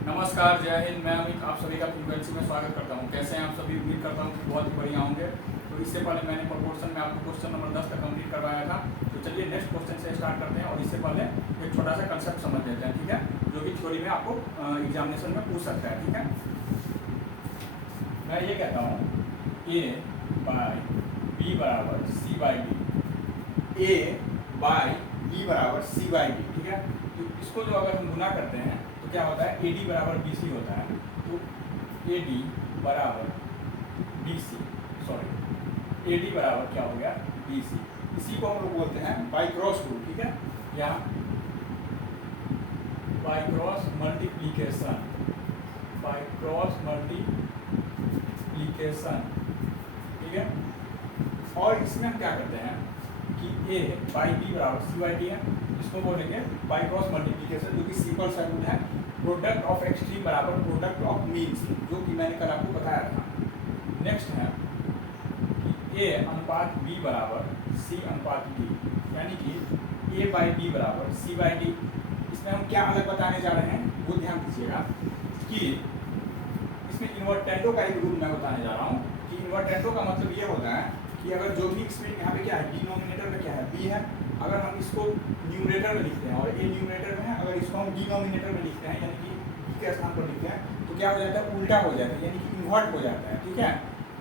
नमस्कार, जय हिंद। मैं अमित आप सभी का फ्रीक्वेंसी में स्वागत करता हूं। कैसे हैं आप सभी? उम्मीद करता हूं कि बहुत ही बढ़िया होंगे। तो इससे पहले मैंने प्रोपोर्शन में आपको क्वेश्चन नंबर 10 तक कंप्लीट करवाया था। तो चलिए नेक्स्ट क्वेश्चन से स्टार्ट करते हैं और इससे पहले एक छोटा सा कंसेप्ट समझ लेते हैं, ठीक है, जो कि थ्योरी में आपको एग्जामिनेशन में पूछ सकता है। ठीक है, मैं ये कहता हूँ ए बाई बी बराबर C by D, A by B बराबर सी बाई डी। ठीक है, तो इसको जो अगर हम गुना करते हैं तो क्या होता है, ए डी बराबर बी सी होता है। तो ए डी बराबर B C, sorry, A D बराबर क्या हो गया, बी सी। इसी को हम लोग बोलते हैं बाई क्रॉस रूल। ठीक है, या by cross multiplication, by cross multiplication. ठीक है, और इसमें हम क्या करते हैं कि ए बाई बी बराबर सी बाई डी है, इसको बोलेंगे बाई क्रॉस मल्टीप्लीकेशन, जो कि सिंपल सा रूल है, प्रोडक्ट ऑफ एक्सट्रीम बराबर प्रोडक्ट ऑफ मीन्स, जो कि मैंने कल आपको बताया था। नेक्स्ट है कि ए अनुपात बी बराबर सी अनुपात डी, यानी कि ए बाई बी बराबर सी बाई डी। इसमें हम क्या अलग बताने जा रहे हैं वो ध्यान दीजिएगा कि इसमें इन्वर्टेंडो का एक रूल मैं बताने जा रहा हूँ कि इन्वर्टेंडो का मतलब ये होता है कि अगर जो भी इसमें यहाँ पे क्या है, डिनोमिनेटर में क्या है, बी है, अगर हम इसको न्यूमरेटर में लिखते हैं और ए न्यूमरेटर में है, अगर इसको हम डिनोमिनेटर में लिखते हैं यानी कि बी के स्थान पर लिखते हैं, तो क्या हो जाता है, उल्टा हो जाता है, यानी कि इन्वर्ट हो जाता है। ठीक है,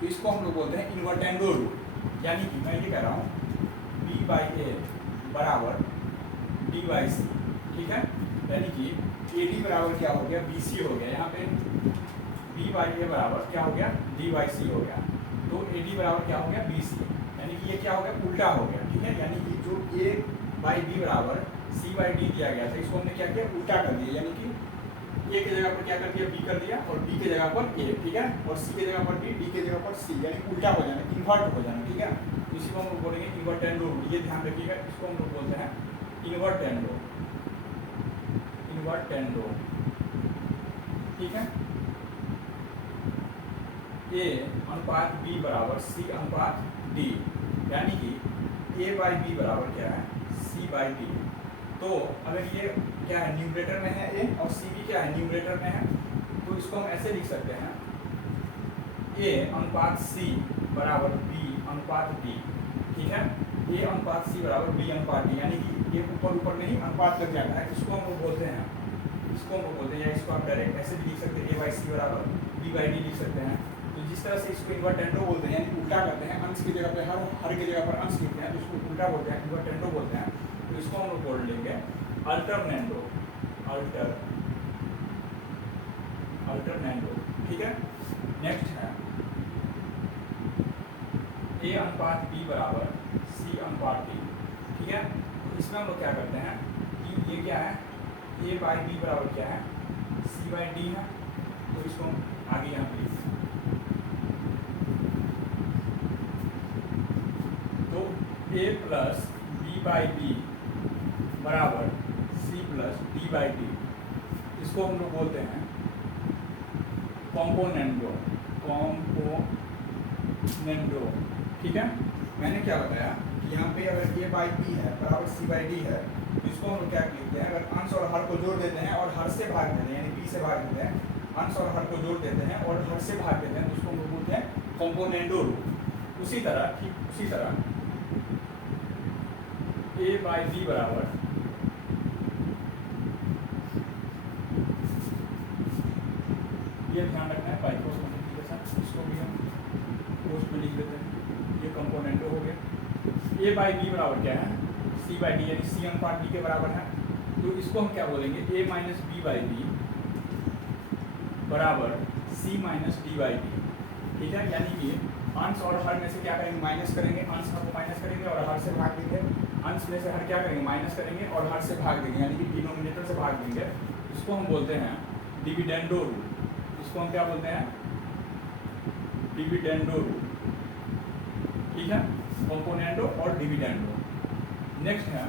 तो इसको हम लोग बोलते हैं इन्वर्टेंडो रूल। यानी कि मैं ये कह रहा हूँ बी बाई ए बराबर डी बाई सी। ठीक है, यानी कि ए डी बराबर क्या हो गया, बी सी हो गया। यहाँ पे बी बाई ए बराबर क्या हो गया, डी बाई सी हो गया। तो ए डी बराबर क्या हो गया, बी सी, यानी कि ये क्या हो गया, उल्टा हो गया। ठीक है, यानी कि जो ए बाई बी बराबर सी बाई डी दिया गया था, इसको हमने क्या किया, उल्टा कर दिया, यानी कि ए के जगह पर क्या कर दिया, बी कर दिया, और बी के जगह पर ए। ठीक है, और सी के जगह पर डी के जगह पर सी, यानी उल्टा हो जाना, इन्वर्ट हो जाना। ठीक है, इसी को हम लोग बोलेंगे इन्वर्टेंडो रूल। ये ध्यान रखिएगा, इसको हम लोग बोलते हैं इन्वर्टेंडो, इन्वर्टेंडो। ठीक है, ए अनुपात बी बराबर सी अनुपात डी, यानी कि ए बाई बी बराबर क्या है, सी बाई डी। तो अगर ये क्या है, न्यूमरेटर में है ए, और सी भी क्या है, न्यूमरेटर में है, तो इसको हम ऐसे लिख सकते हैं ए अनुपात सी बराबर बी अनुपात डी। ठीक है, ए अनुपात सी बराबर बी अनुपात डी, यानी कि ये ऊपर नहीं अनुपात लग जाता है, इसको हम लोग बोलते हैं, इसको हम लोग बोलते हैं, या इसको आप डायरेक्ट ऐसे भी लिख सकते हैं, ए बाई सी बराबर बी बाई डी लिख सकते हैं। तो जिस तरह से इसको इन्वर्टेंडो बोलते हैं, यानी उल्टा करते हैं, अंश की जगह पे हर की जगह पर अंश लिखते हैं, तो इसको उल्टा बोलते हैं, इन्वर्टेंडो बोलते हैं। तो इसको हम लोग बोल लेंगे अल्टरनेंडो, अल्टरनेंडो। ठीक है, नेक्स्ट है ए अनुपात बी बराबर सी अनुपात डी। ठीक है, तो इसमें हम लोग क्या करते हैं कि ये क्या है, ए बाई बी बराबर क्या है, सी बाई डी है, तो इसको हम आगे यहाँ पे लिखते हैं। तो A plus B by B बराबर C plus D by D, इसको हम लोग बोलते हैं कॉम्पोनेंडो, कॉम्पोनेंडो। ठीक है, मैंने क्या बताया कि यहाँ पे अगर ए बाई बी है बराबर सी बाई डी है, तो इसको हम लोग क्या लिखते हैं, अगर अंश और हर को जोड़ देते हैं और हर से भाग देते हैं, यानी बी से भाग देते हैं, अंश और हर को जोड़ देते हैं और हर से भाग देते हैं, तो उसको हम लोग बोलते हैं कॉम्पोनेंडो रूल। उसी तरह, ठीक उसी तरह ए बाई बी बराबर ये ध्यान रखना है, बाई क्रॉस मल्टीप्लिकेशन, इसको भी हम पोस्ट में लिख देते हैं, ये कंपोनेंटो हो गया। ए बाई बी बराबर क्या है, सी बाई डी, यानी सी अनुपात डी के बराबर है। तो इसको हम क्या बोलेंगे, ए माइनस बी बाई बी बराबर सी माइनस डी बाई डी। ठीक है, यानी कि अंश और हर में से क्या करेंगे, माइनस करेंगे, अंश हर को माइनस करेंगे और हर से भाग देंगे, अंश में से हर क्या करेंगे, माइनस करेंगे और हर से भाग देंगे, यानी कि डिनोमिनेटर से भाग देंगे। इसको हम बोलते हैं डिविडेंडो रूल। इसको हम क्या बोलते हैं, डिविडेंडो रूल। ठीक है, कॉम्पोनेंडो और डिविडेंडो। नेक्स्ट है,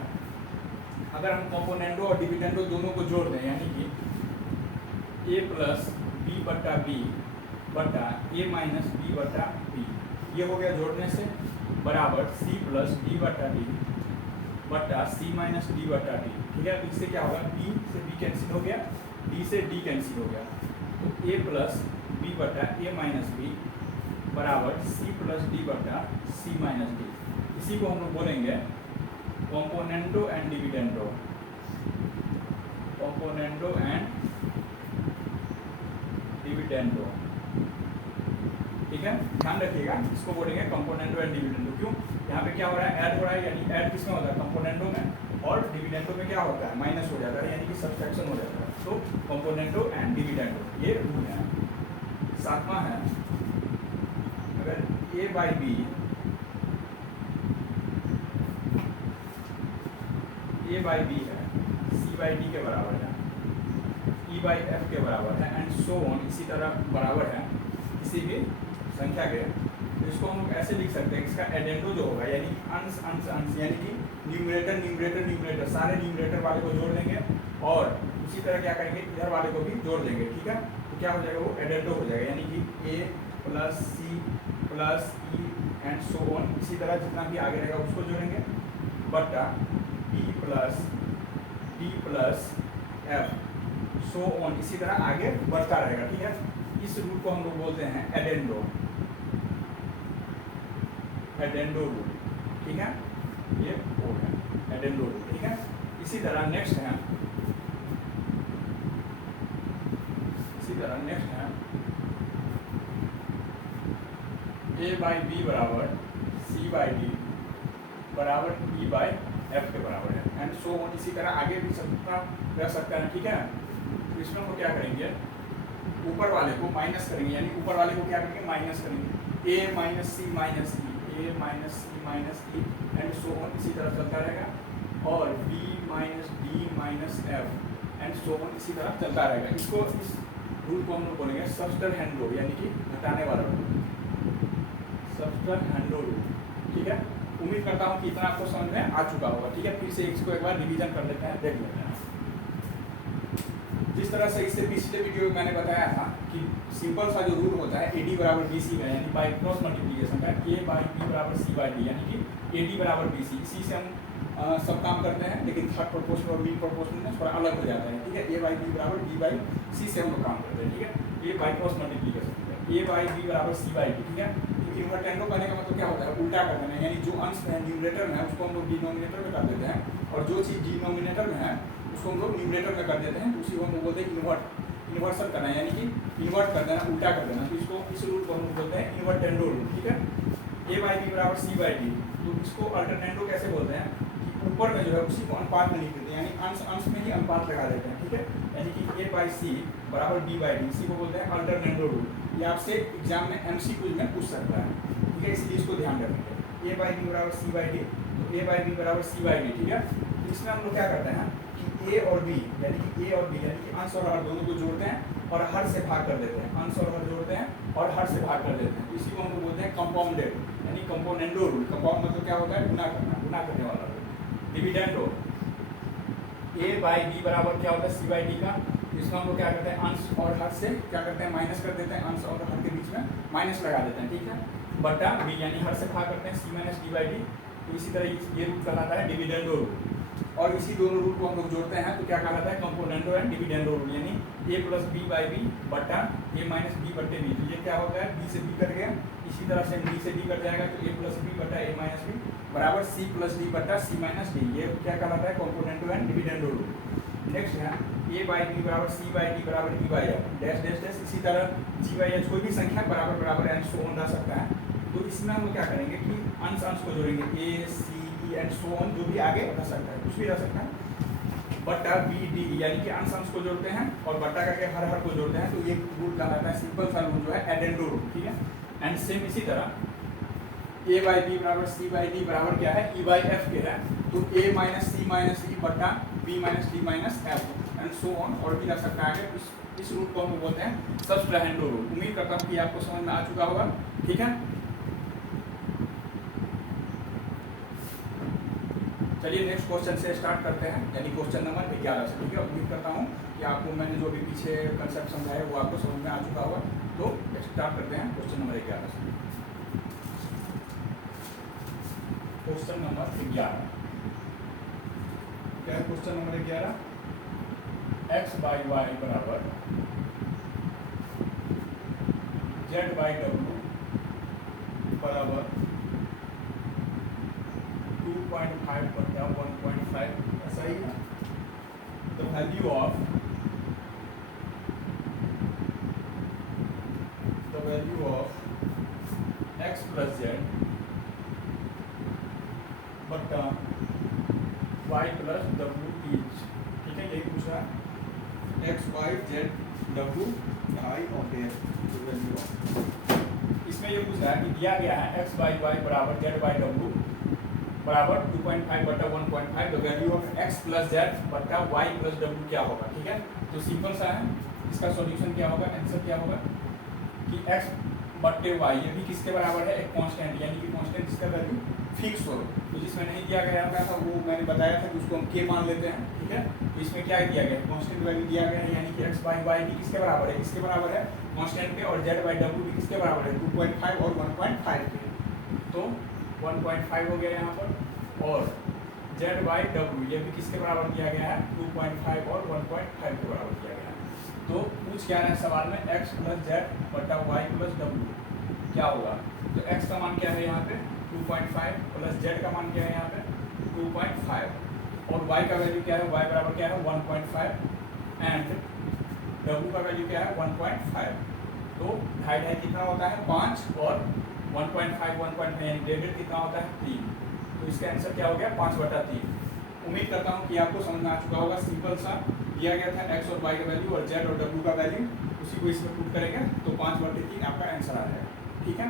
अगर हम कॉम्पोनेंडो और डिविडेंडो दोनों को जोड़ दें, यानी कि ए प्लस बी बट्टा बी बट्टा ए माइनस बी बट्टा बी, ये हो गया जोड़ने से, बराबर सी प्लस डी बट्टा डी बट्टा सी माइनस डी बट्टा डी। ठीक है, तो इससे क्या होगा, बी से बी कैंसिल हो गया, डी से डी कैंसिल हो गया, तो ए प्लस बी बटा ए माइनस बी बराबर सी प्लस डी बटा सी माइनस डी। इसी को हम लोग बोलेंगे कॉम्पोनेंटो एंड डिविडेंडो, कॉम्पोनेंटो एंड डिविडेंडो। ठीक है, ध्यान रखिएगा, इसको बोलेंगे कंपोनेंटो एंड डिविडेंडो। क्यों? यहाँ पे क्या हो रहा है, ऐड हो रहा है, यानी ऐड किसमें होता है, कंपोनेंटो में, और डिविडेंडो में क्या होता है, माइनस हो जाता है, यानी कि सब्सट्रैक्शन हो जाता है। तो कंपोनेंटो एंड डिविडेंडो ये रूल है। सातवां है, अगर ए बाई बी है, सी बाई डी के बराबर है, ई बाई एफ के बराबर है, एंड सो ऑन, इसी तरह बराबर है किसी भी संख्या के, तो इसको हम लोग ऐसे लिख सकते हैं, इसका एडेंडो जो होगा, यानी अंश अंश अंश, यानी कि न्यूमरेटर न्यूमरेटर न्यूमरेटर, सारे न्यूमरेटर वाले को जोड़ देंगे और उसी तरह क्या करेंगे, इधर वाले को भी जोड़ देंगे। ठीक है, तो क्या हो जाएगा, वो एडेंडो हो जाएगा, यानी कि A plus C plus E and so on, इसी तरह जितना भी आगे रहेगा उसको जोड़ेंगे, बटा B plus D plus F so on, इसी तरह आगे बढ़ता रहेगा। ठीक है, इस रूल को हम लोग बोलते हैं एडेंडो, एडेंडो रूल। ठीक है, ये हो गया एडेंडो रूल। ठीक है, इसी तरह नेक्स्ट है, ए बाई बी बराबर सी बाई डी बराबर ई बाई एफ के बराबर है, एंड सो ऑन, इसी तरह आगे भी सबका रह सकता है। ठीक है, तो इसमें हम क्या करेंगे, ऊपर वाले को माइनस करेंगे, यानी ऊपर वाले को क्या करेंगे, माइनस करेंगे, A minus C minus E, A minus C minus E and so on, इसी तरह चलता रहेगा, और B minus D minus F and so on, इसी तरह चलता रहेगा। इसको, इस रूल को हम लोग बोलेंगे सबस्टेंडेंडो, यानी कि घटाने वाला रूल, सबस्टेंडेंडो रूल। ठीक है, उम्मीद करता हूँ कि इतना आपको समझ में आ चुका होगा। ठीक है, फिर से इसको एक बार रिवीजन कर लेते हैं, देख लेते हैं। जिस तरह से इससे पिछले वीडियो में मैंने बताया था कि सिंपल सा जो रूल होता है ए डी बराबर बी सी का, यानी बाई क्रॉस मल्टीप्लीकेशन का, ए बाई बी बराबर सी बाई डी, यानी कि ए डी बराबर बी सी, इसी से हम सब काम करते हैं, लेकिन थर्ड प्रोपोर्शनल और मिड प्रोपोर्शनल में थोड़ा अलग हो जाता है। ठीक है, ए बाई बी बराबर बी बाई सी से हम लोग काम करते हैं। ठीक है, ये by cross multiplication, A by B बराबर सी बाई डी। ठीक है, इन्वर्टेंडो करने का मतलब क्या होता है, उल्टा कर देना, यानी जो अंश है न्यूमरेटर में है उसको हम लोग डिनोमिनेटर में कर देते हैं, और जो चीज़ डिनोमिनेटर में है उसको हम लोग न्यूमरेटर में कर देते हैं, तो उसी को हम लोग बोलते हैं इन्वर्सन करना, यानी कि इन्वर्ट कर देना, उल्टा कर देना। तो इसको, इस रूल को हम लोग बोलते हैं इन्वर्टेंडो रूल। ठीक है, ए बाई बी बराबर सी बाई डी, तो इसको अल्टरनेंडो कैसे बोलते हैं कि ऊपर में जो है उसी को अनुपात में लिख देते हैं, यानी अंश अंश में ही अनुपात लगा देते हैं। ठीक है, यानी कि ए बाई सी बराबर बी बाई डी, इसी को बोलते हैं अल्टरनेंडो रूल। ये आपसे एग्जाम में एमसीक्यू में पूछ सकता है। ठीक है, इसलिए इसको ध्यान रखेंगे, ए बाई बी बराबर सी बाई डी, तो ए बाई बी बराबर सी बाई डी। ठीक है, तो इसमें हम लोग क्या करते हैं कि ए और बी, यानी कि ए और बी, यानी कि अंश और हर दोनों को जोड़ते हैं और हर से भाग कर देते हैं, अंश और हर जोड़ते हैं और हर से भाग कर देते हैं, तो इसी को हम लोग बोलते हैं कंपाउंडेड, यानी कंपोनेंडो रूल। कंपाउंड मतलब क्या होता है, गुना करना, गुना करने वाला rule. Dividendo, A by B बराबर क्या होता है, सी बाई डी का, इसमें हम लोग क्या करते हैं, अंश और हर से क्या करते हैं, माइनस कर देते हैं, अंश और हर के बीच में माइनस लगा देते हैं। ठीक है, बटा बी, यानी हर से भाग करते हैं, सी माइनस डी बाई डी, तो इसी तरह ये रूल कहलाता है डिविडेंडो रूल। और इसी दोनों रूल को हम लोग जोड़ते हैं तो क्या कहलाता है, कंपोनेंटो एंड डिविडेंडो रूल, यानी ए प्लस बी बाई बी बटा ए माइनस बी बटे बी। तो ये क्या होता है, बी से बी कट गया, इसी तरह से डी से डी कट जाएगा, तो ए प्लस बी बटा ए माइनस बी बराबर सी प्लस डी बटा सी माइनस डी। ये क्या कहलाता है, componendo and dividendo rule. Next है ए बाई बी बराबर सी बाई डी बराबर E by F dash dash dash, इसी तरह जी बाई एच कोई भी संख्या बराबर बराबर एंड सो ऑन रह सकता है। तो इसमें हम लोग क्या करेंगे कि अंश अंश को जोड़ेंगे, ए सी ई एंड सो ऑन, जो भी आगे रह सकता है, कुछ भी रह सकता है, बटा बी डी, यानी कि अंश अंश को जोड़ते हैं और बटा करके हर हर को जोड़ते हैं, तो ये रूल कहलाता है सिंपल सा रूल जो है एडेंडो रूल। ठीक है, एंड सेम इसी तरह ए बाई बी बराबर सी बाई डी बराबर क्या है, ई बाई एफ के है, तो ए माइनस सी माइनस ई बटा B minus D minus F and so on, और भी रह सकता है। इस रूल को हम बोलते हैं सबस्टेंडेंडो रूल। उम्मीद करता हूँ कि आपको समझ में आ चुका होगा। ठीक है, चलिए नेक्स्ट क्वेश्चन से स्टार्ट करते हैं, यानी क्वेश्चन नंबर 11 से। ठीक है, उम्मीद करता हूँ कि आपको मैंने जो भी पीछे कंसेप्ट समझाया वो आपको समझ में आ चुका होगा। तो स्टार्ट करते हैं क्वेश्चन नंबर 11 से। क्वेश्चन नंबर 11 क्या है, question number 11 X by Y बराबर जेड बाई डब्ल्यू बराबर 2.5 बटा 1.5, ऐसा ही है। The value of X plus Z बटा वाई प्लस डब्ल्यू ईच, ठीक है, यही पूछ रहा है। एक्स वाई जेड डब्ल्यू ढाई और वैल्यू ऑफ, इसमें ये पूछ रहा है कि दिया गया है एक्स बाई वाई बराबर जेड बाई डब्ल्यू बराबर 2.5 बटा 1.5, the value of X plus Z बटा वाई प्लस डब्ल्यू क्या होगा, ठीक है। तो सिंपल सा है, इसका सॉल्यूशन क्या होगा, आंसर क्या होगा कि एक्स बटे वाई, ये भी किसके बराबर है, एक कांस्टेंट, यानी कि कांस्टेंट जिसका वैल्यू फिक्स हो। तो जिसमें नहीं दिया गया था वो मैंने बताया था कि उसको हम के मान लेते हैं, ठीक है। तो इसमें क्या दिया गया है, कांस्टेंट वैल्यू दिया गया है, यानी कि एक्स बाई वाई भी किसके बराबर है, इसके बराबर है कांस्टेंट के, और जेड बाई डब्ल्यू भी किसके बराबर है, 2.5 और 1.5 के। तो 1.5 हो गया यहाँ पर, और जेड बाई डब्ल्यू ये भी किसके बराबर दिया गया है, 2.5 और 1.5 के बराबर दिया गया है। तो पूछ क्या रहा है सवाल में, एक्स प्लस जेड बटा वाई प्लस डब्ल्यू क्या होगा। तो एक्स का मान क्या है यहाँ पे 2.5 प्लस जेड का मान क्या है यहाँ पे 2.5, और वाई का वैल्यू क्या है, वाई बराबर क्या है 1.5, एंड डब्ल्यू का वैल्यू क्या है 1.5। तो ढाई ढाई कितना होता है 5, और 1.5 1.5 यानी डेढ़ कितना होता है 3। तो इसका आंसर क्या हो गया 5/3। उम्मीद करता हूँ कि आपको समझ में आ चुका होगा। सिंपल सा दिया गया था एक्स और वाई का वैल्यू और जेड और डब्ल्यू का वैल्यू, उसी को इसमें पुट करेंगे तो 5/3 आपका आंसर आ जाएगा, ठीक है।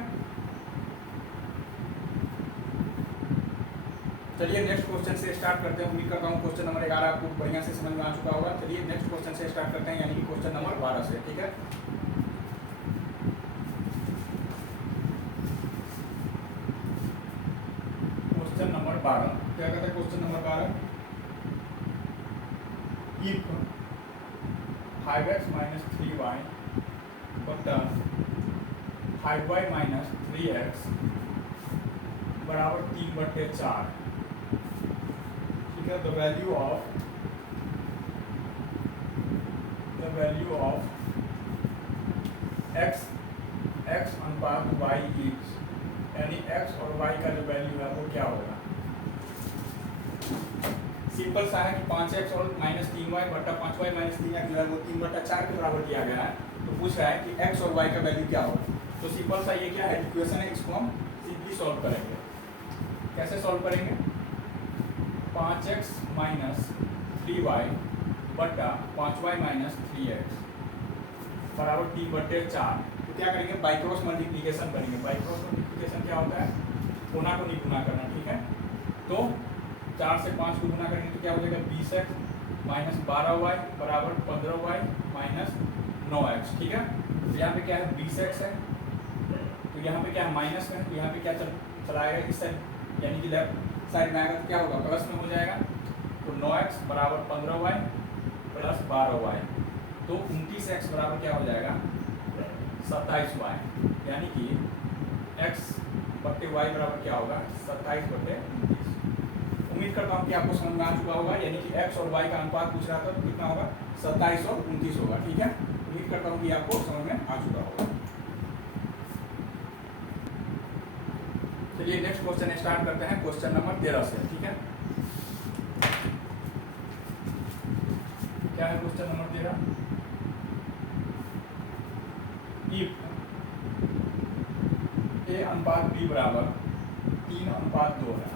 चलिए नेक्स्ट क्वेश्चन से स्टार्ट करते हैं। उम्मीद करता हूँ क्वेश्चन नंबर 11 आपको बढ़िया से समझ में आ चुका होगा। चलिए नेक्स्ट क्वेश्चन से स्टार्ट करते हैं, यानी कि क्वेश्चन नंबर 12 से, ठीक है। क्वेश्चन नंबर 12 क्या कहता है, question number 12, if 5x minus 3y बटा 5y माइनस 3x बराबर 3/4, ठीक है। द वैल्यू ऑफ x अनुपात y इज, यानी x और y का जो वैल्यू है वो क्या होगा। सिंपल सा है कि 5x और माइनस 3y बटा 5y माइनस 3x जो है वो 3/4 के बराबर दिया गया है। तो पूछ रहा है कि x और y का वैल्यू क्या होगा। तो सिंपल सा ये क्या है, इक्वेशन है, इसको हम सिंपली सॉल्व करेंगे। कैसे सॉल्व करेंगे, 5x माइनस 3y बटा 5y माइनस 3x बराबर 3/4। तो क्या करेंगे, बाई क्रॉस मल्टीप्लीकेशन करेंगे। बाई क्रॉस मल्टीप्लीकेशन क्या होता है, कोना को नहीं गुना करना, ठीक है। तो 4 से 5 को गुना करेंगे तो क्या हो जाएगा 20x माइनस 12y बराबर 15y माइनस 9x, ठीक है। तो यहाँ पे क्या है 20x है, तो यहाँ पे क्या है माइनस में, तो यहाँ पे क्या चलाएगा इस साइड, यानी कि लेफ्ट साइड में आएगा तो क्या होगा प्लस में हो जाएगा। तो 9x बराबर 15y प्लस 12y, तो 29x बराबर क्या हो जाएगा 27y, यानी कि x बट्टे y बराबर क्या होगा 27/29। उम्मीद करता हूँ कि आपको समझ में आ चुका होगा, यानी कि x और y का अनुपात पूछ रहा था तो कितना होगा 27 और 29 होगा, ठीक है। उम्मीद करता हूँ कि आपको समझ में आ चुका होगा। चलिए नेक्स्ट क्वेश्चन स्टार्ट करते हैं, क्वेश्चन नंबर 13 से, ठीक है। क्या है क्वेश्चन नंबर 13, इफ a अनुपात b बराबर 3:2 है,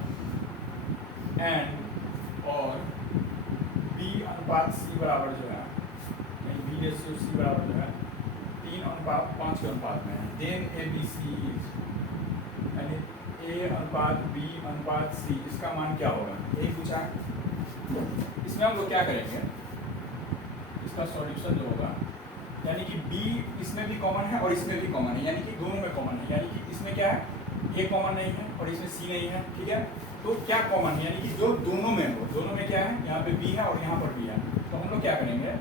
एंड और b अनुपात c बराबर जो है, b/c बराबर जो है 3:5 के अनुपात में है, देन ABC इज, यानी a अनुपात b अनुपात c, इसका मान क्या होगा, यही पूछा है। इसमें हम लोग क्या करेंगे, इसका सॉल्यूशन जो होगा, यानी कि b इसमें भी कॉमन है और इसमें भी कॉमन है, यानी कि दोनों में कॉमन है, यानी कि इसमें क्या है a कॉमन नहीं है और इसमें c नहीं है, ठीक है। तो क्या कॉमन है, यानी कि जो दोनों में हो, दोनों में क्या है, यहाँ पे b है और यहाँ पर b है, तो हम लोग क्या करेंगे,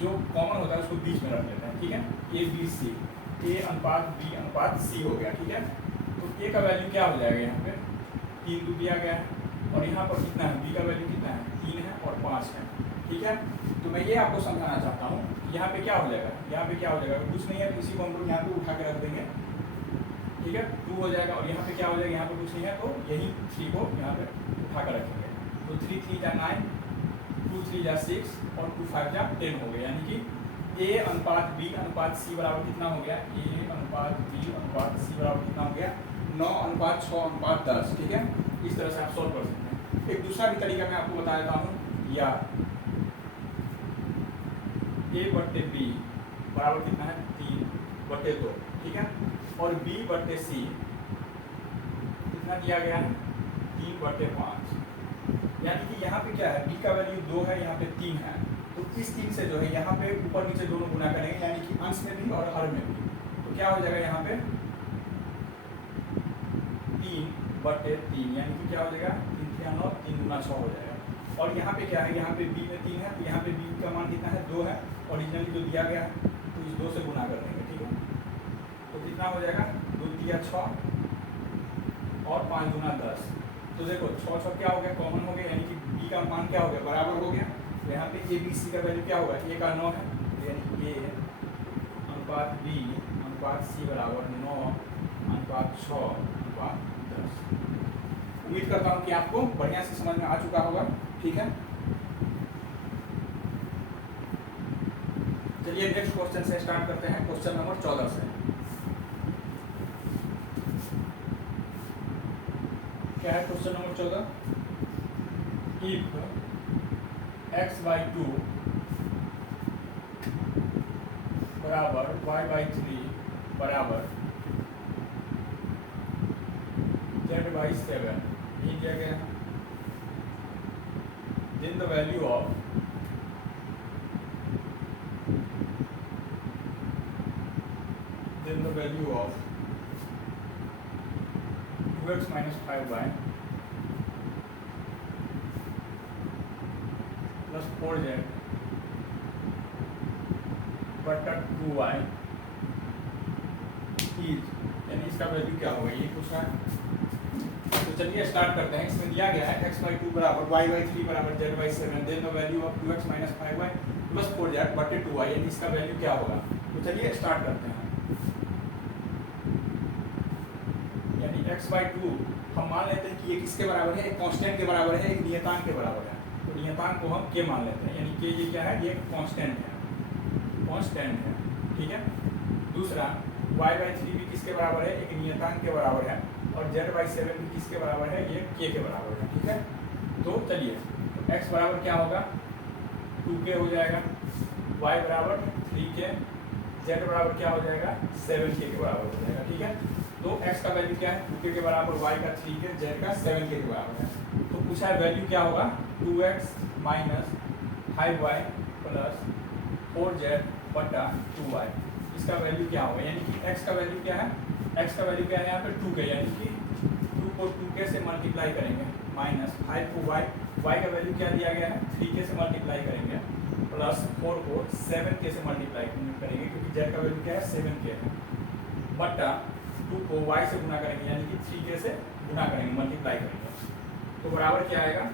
जो कॉमन होता है उसको बीच में रख लेते हैं, ठीक है। ABC, a अनुपात b अनुपात c हो गया, ठीक है। तो a का वैल्यू क्या हो जाएगा, यहाँ पे 3 दिया गया है, और यहाँ पर कितना है b का वैल्यू कितना है 3 है और 5 है, ठीक है। तो तो मैं ये आपको समझाना चाहता हूँ, यहाँ पे क्या हो जाएगा, यहाँ पे क्या हो जाएगा, कुछ नहीं है तो इसी को हम लोग यहाँ पे उठा के रख देंगे, ठीक है, 2 हो जाएगा। और यहाँ पे क्या हो जाएगा, यहाँ पे कुछ नहीं है तो यही 3 को यहाँ पे उठा कर रखेंगे। तो 3 3 जा 9, 2 3 जा 6 और 2 5 जा 10 हो गया। यानी कि A अनुपात B अनुपात C बराबर कितना हो गया, A अनुपात B अनुपात C बराबर कितना हो गया, 9 अनुपात 6 अनुपात 10। ठीक है, इस तरह से आप सॉल्व कर सकते हैं। एक दूसरा भी तरीका मैं आपको बता देता हूँ, या A बट्टे B बराबर कितना है 3 बट्टे 2, ठीक है, और B बट्टे C कितना दिया गया है 3 बट्टे 5। यानी कि यहाँ पे क्या है, B का वैल्यू 2 है, यहाँ पे 3 है, तो इस 3 से जो है यहाँ पे ऊपर नीचे दोनों गुना करेंगे, यानी कि अंश में भी और हर में भी। तो क्या हो जाएगा यहाँ पे 3 बट्टे 3, यानी कि क्या हो जाएगा 3 3 9, 3 गुना 6 हो जाएगा। और यहाँ पे क्या है, यहाँ पे B में 3 है, तो यहाँ पे B का मान कितना है 2 है, ओरिजिनली जो दिया गया है, तो इस 2 से गुना कर देंगे, ठीक है। तो कितना हो जाएगा 2 3 6 और 5 गुना 10। तो देखो 6 6 क्या हो गया, कॉमन हो गया, यानी कि B का मान क्या हो गया, बराबर हो गया। तो यहाँ पे A B C का वैल्यू क्या होगा, A का 9 है, यानी A अनुपात B अनुपात C बराबर 9 अनुपात 6 अनुपात 10। उम्मीद करता हूँ कि आपको बढ़िया से समझ में आ चुका होगा, ठीक है। चलिए नेक्स्ट क्वेश्चन से स्टार्ट करते हैं, क्वेश्चन नंबर 14 से। क्या है क्वेश्चन नंबर 14, इफ x/2 बराबर y/3 बराबर z/7 ये दिया गया है, then the value of x minus 5y plus 4z बटा 2y इज, यानी इसका वैल्यू क्या होगा, ये पूछा है। तो चलिए स्टार्ट करते हैं। इसमें दिया गया है x/2 बराबर y/3 बराबर z/7, then the value of 2x minus 5y plus 4z बटे 2y, यानी इसका वैल्यू क्या होगा। तो चलिए स्टार्ट करते हैं। यानी x/2 हम मान लेते हैं कि ये किसके बराबर है, एक कांस्टेंट के बराबर है, एक नियतांक के बराबर है। तो नियतांक को हम k मान लेते हैं, यानी k ये क्या है, ये कांस्टेंट है, ठीक है। दूसरा y/3 भी किसके बराबर है, एक नियतांक के बराबर है, और z/7 भी किसके बराबर है, ये k के बराबर है, ठीक है। तो चलिए, तो x बराबर क्या होगा 2k हो जाएगा, y बराबर 3k, z बराबर क्या हो जाएगा 7k के बराबर हो जाएगा, ठीक है। तो x का वैल्यू क्या है 2k के बराबर, y का 3k, z का 7k के बराबर है। तो पूछा है वैल्यू क्या होगा 2x minus 5y plus 4z बटा 2y, इसका वैल्यू क्या होगा। यानी कि x का वैल्यू क्या है, x का वैल्यू क्या है यहाँ पे 2k, यानी कि 2 को 2k से मल्टीप्लाई करेंगे, माइनस 5 को y का वैल्यू क्या दिया गया है 3k से मल्टीप्लाई करेंगे, प्लस 4 को 7k से मल्टीप्लाई करेंगे, क्योंकि z का वैल्यू क्या है 7k है, बटा 2 को y से गुना करेंगे, यानी कि 3k से गुना करेंगे, मल्टीप्लाई करेंगे। तो बराबर क्या आएगा,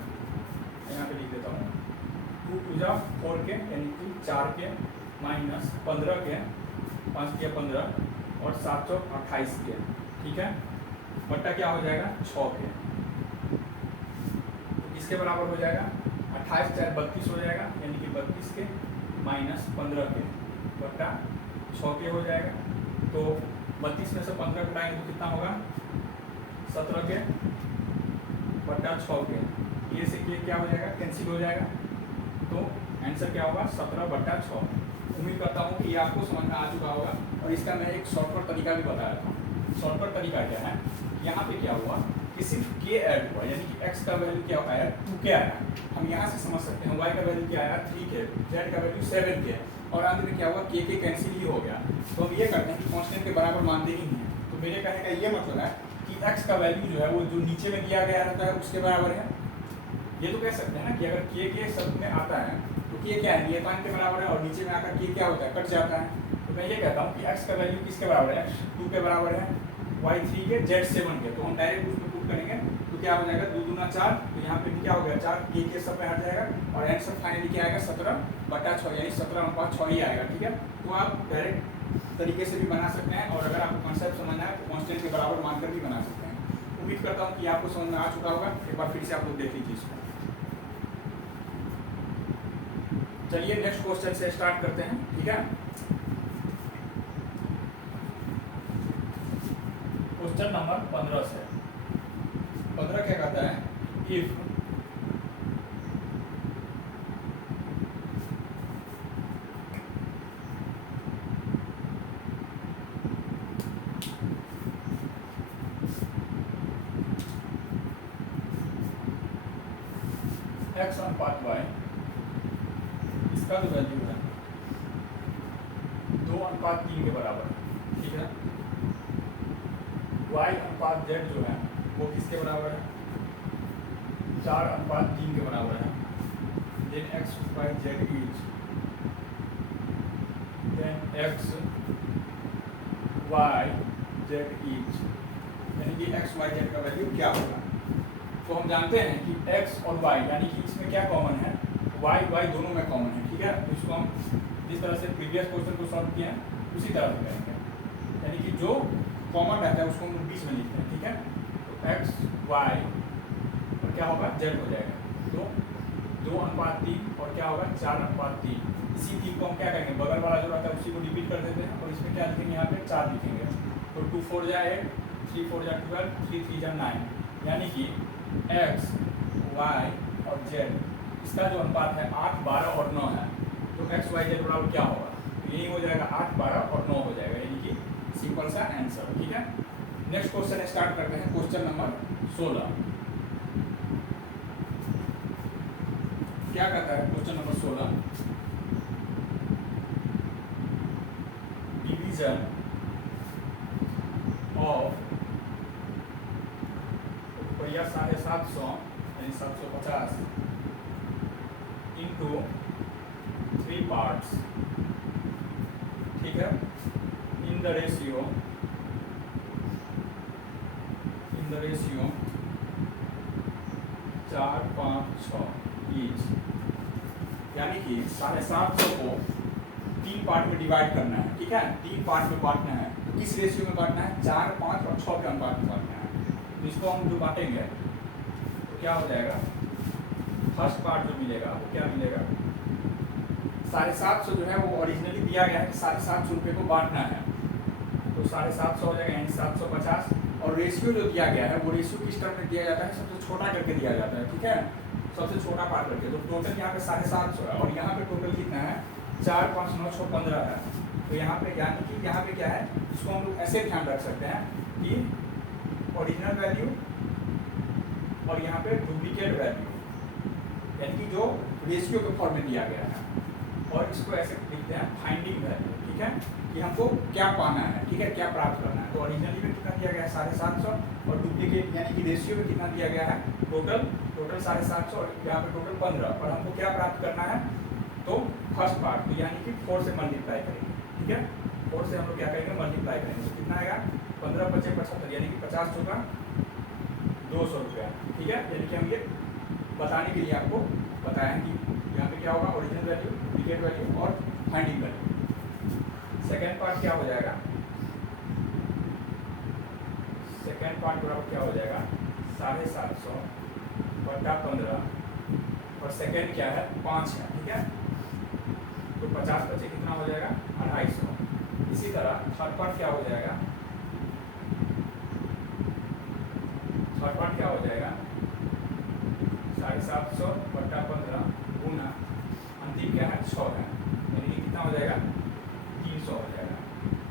यहाँ पे लिख देता हूँ, 2 2 जा 4k, यानी कि 4k, माइनस 15k, 5 के 15 और 7 चौक 28k, ठीक है, बट्टा क्या हो जाएगा 6k। तो किसके बराबर हो जाएगा 28 4 32 हो जाएगा, यानी कि 32k माइनस 15k बट्टा 6k हो जाएगा। तो 32 में से 15 घटाएंगे तो कितना होगा 17k बट्टा 6k, ये से के क्या हो जाएगा कैंसिल हो जाएगा। तो आंसर क्या होगा 17 बट्टा 6। उम्मीद करता हूँ कि ये आपको समझ में आ चुका होगा, और इसका मैं एक शॉर्टकट तरीका भी बता देता हूँ। शॉर्टकट तरीका क्या है, यहाँ पे क्या हुआ कि सिर्फ k ऐड हुआ, यानी कि x का वैल्यू क्या आया 2k आया, हम यहाँ से समझ सकते हैं y का वैल्यू क्या आया 3k, z का वैल्यू 7k, और अंत में क्या हुआ k कैंसिल ही हो गया। तो हम ये करते हैं कि कांस्टेंट के बराबर मानते ही नहीं है। तो मेरे कहने का ये मतलब है कि x का वैल्यू जो है वो जो नीचे में दिया गया रहता है उसके बराबर है। ये तो कह सकते हैं ना कि अगर k शब्द में आता है तो k क्या है नियतांक के बराबर है, और नीचे में आकर k क्या होता है कट जाता है। तो मैं ये कहता हूँ कि x का वैल्यू किसके बराबर है, x 2 के बराबर है, y 3 के, z 7 के। तो हम डायरेक्ट उसमें पुट करेंगे तो क्या हो जाएगा 2 दूना 4, तो यहाँ पे भी क्या हो गया 4, के सब पे हट जाएगा और आंसर फाइनली क्या आएगा 17/6 यानी 17/6 ही आएगा। ठीक है, तो आप डायरेक्ट तरीके से भी बना सकते हैं और अगर आपको कॉन्सेप्ट समझना है तो कांस्टेंट के बराबर मानकर भी बना सकते हैं। उम्मीद करता हूँ कि आपको समझ में आ चुका होगा। एक बार फिर से आप लोग देख लीजिए इसको। चलिए नेक्स्ट क्वेश्चन से स्टार्ट करते हैं। ठीक है, क्वेश्चन नंबर 15 से। 15 क्या कहता है, इफ x अनुपात y, इसका जो वैल्यू है 2:3 के बराबर है। ठीक है, y अनुपात z जो है वो किसके बराबर है, 4:3 के बराबर है। then x y z is, then x y z is, यानी कि x y z का वैल्यू क्या होगा। तो हम जानते हैं कि x और y यानी कि इसमें क्या कॉमन है, y y दोनों में कॉमन है। ठीक है, तो इसको हम जिस तरह से प्रीवियस क्वेश्चन को सॉल्व किया है उसी तरह से करेंगे, यानी कि जो कॉमन रहता है उसको हम बीच में लिखते हैं। ठीक है, तो x y और क्या होगा z हो जाएगा, तो 2:3 और क्या होगा 4:3। इसी 3 को हम क्या करेंगे, बगल वाला जो रहता है उसी को रिपीट कर देते हैं और इसमें क्या लिखेंगे, यहाँ पे 4 लिखेंगे। तो 2 4 जा 8, 3 4 जा 12, 3 3 जा 9, यानी कि x y और z इसका जो अनुपात है 8 12 और 9 है। तो x y z बराबर क्या होगा, तो यही हो जाएगा 8 12 और 9 हो जाएगा, यानी कि सिंपल सा आंसर। ठीक है, नेक्स्ट क्वेश्चन स्टार्ट करते हैं। क्वेश्चन नंबर 16 क्या कहता है, क्वेश्चन नंबर 16, डिवीजन ऑफ रुपया 750 यानी 750 इंटू 3 पार्ट्स। ठीक है, इन द रेशियो 4 5 6 ईच, यानी कि 750 को 3 पार्ट में डिवाइड करना है। ठीक है, 3 पार्ट में बांटना है। तो किस रेशियो में बांटना है, 4 5 और 6 के अनुपात में बांटना है। तो इसको हम जो बांटेंगे तो क्या हो जाएगा, फर्स्ट पार्ट जो मिलेगा वो क्या मिलेगा, 750 जो है वो ओरिजिनली दिया गया है कि 750 रुपये को बांटना है, तो 750 हो जाएगा यानी 750। और रेशियो जो दिया गया है वो रेशियो किस टर्म में दिया जाता है, सबसे छोटा करके दिया जाता है। ठीक है, सबसे छोटा पार्ट करके। तो टोटल यहाँ पे 750 है और यहाँ पे टोटल कितना है, 4 5 9 6 15 है। तो यहाँ पे यानी कि यहाँ पे क्या है, इसको हम लोग ऐसे ध्यान रख सकते हैं कि ओरिजिनल वैल्यू और यहाँ पे डुप्लीकेट वैल्यू, यानी कि जो रेशियो के फॉर्म में दिया गया है, और इसको ऐसे लिखते हैं फाइंडिंग वैल्यू। ठीक है, कि हमको क्या पाना है, ठीक है, क्या प्राप्त करना है। तो ओरिजिनली में कितना दिया गया है 750 और डुप्लीकेट यानी कि रेशियो में कितना दिया गया है, टोटल 750 और यहाँ पे टोटल 15। और हमको क्या प्राप्त करना है, तो फर्स्ट पार्ट तो यानी कि 4 से मल्टीप्लाई करेंगे। ठीक है, 4 से हम लोग क्या करेंगे, मल्टीप्लाई करेंगे। तो कितना आएगा, 15 5 75 यानी कि 50 होगा 200 रुपया। ठीक है, यानी कि हम ये बताने के लिए आपको बताया कि यहाँ पे क्या होगा, ओरिजिनल वैल्यू, डुप्लीकेट वैल्यू और फाइंडिंग वैल्यू। सेकेंड पार्ट क्या हो जाएगा, सेकेंड पार्ट बराबर क्या हो जाएगा, 750 बटा 15 और सेकेंड क्या है 5 है। ठीक है, तो 50 बचे कितना हो जाएगा 250। इसी तरह थर्ड पार्ट क्या हो जाएगा, थर्ड पार्ट क्या हो जाएगा 750 बटा 15 गुना अंतिम क्या है 6 है, यानी कि कितना हो जाएगा 300 हो जाएगा।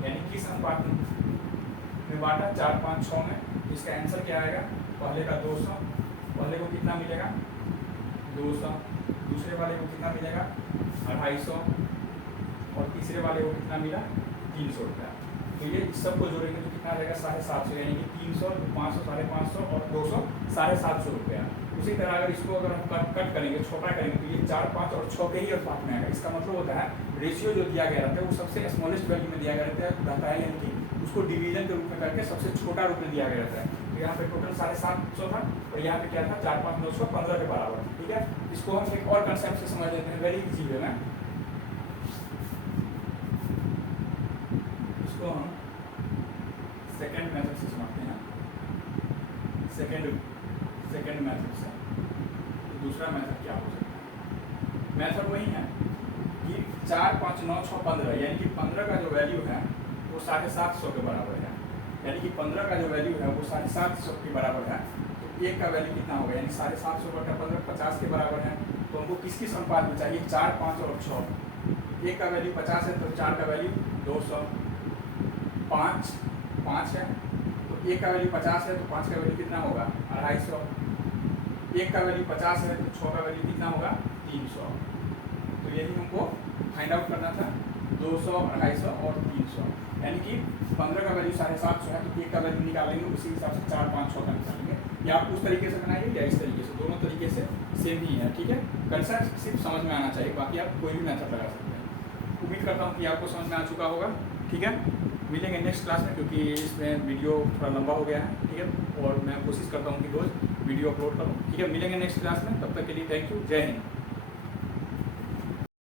यानी किस अनुपात में बांटा, 4 5 6 में। इसका आंसर क्या आएगा, पहले का 200, पहले को कितना मिलेगा 200, दूसरे वाले को कितना मिलेगा 250 और तीसरे वाले को कितना मिला 300 रुपया। तो ये सबको जोड़ेंगे तो कितना रहेगा 750, यानी कि 300 500 550 और 200 750 रुपया। उसी तरह अगर इसको अगर हम कट करेंगे, छोटा करेंगे, तो ये 4 5 और 6 के ही अनुपात में आएगा। इसका मतलब होता है रेशियो जो दिया गया रहता है वो सबसे स्मॉलेस्ट वैल्यू में दिया गया रहता है, यानी कि उसको डिवीजन के रूप में करके सबसे छोटा रूप में दिया गया रहता है। तो यहाँ पे टोटल 750 था और यहाँ पे क्या था 4, 5, 9, 6, 15 के बराबर। ठीक है, इसको हम एक और कंसेप्ट से समझ लेते हैं, वेरी इजी वे में। इसको हम सेकेंड मेथड से समझते हैं, सेकेंड मेथड से। तो दूसरा मेथड क्या हो सकता है? मेथड वही है कि 4, 5, 9, 6, 15 यानी कि 15 का जो वैल्यू है वो 750 के बराबर है, यानी कि 15 का जो वैल्यू है वो 750 के बराबर है। तो एक का वैल्यू कितना होगा, यानी 750 बटा 15 50 के बराबर है। तो हमको किस किस अनुपात में चाहिए? 4, 5 और 6। एक का वैल्यू 50 है तो 4 का वैल्यू 200, 5 है तो एक का वैल्यू 50 है तो 5 का वैल्यू कितना होगा? 250। एक का वैल्यू 50 है तो 6 का वैल्यू कितना होगा? 300। तो यही हमको फाइंड आउट करना था, 200, 250 और 300। यानी कि 15 का वैल्यू 750 है तो एक का वैल्यू निकालेंगे, उसी हिसाब से 4, 5, 6 का निकालेंगे। या आप उस तरीके से बनाइए या इस तरीके से, दोनों तरीके से सेम ही है। ठीक है, कंसेप्ट सिर्फ समझ में आना चाहिए, बाकी आप कोई भी मेथड लगा सकते हैं। उम्मीद करता हूँ कि आपको समझ में आ चुका होगा। ठीक है, मिलेंगे नेक्स्ट क्लास में, क्योंकि इसमें वीडियो थोड़ा लंबा हो गया है। ठीक है, और मैं कोशिश करता हूँ कि रोज़ वीडियो अपलोड करूँ। ठीक है, मिलेंगे नेक्स्ट क्लास में, तब तक के लिए थैंक यू, जय हिंद।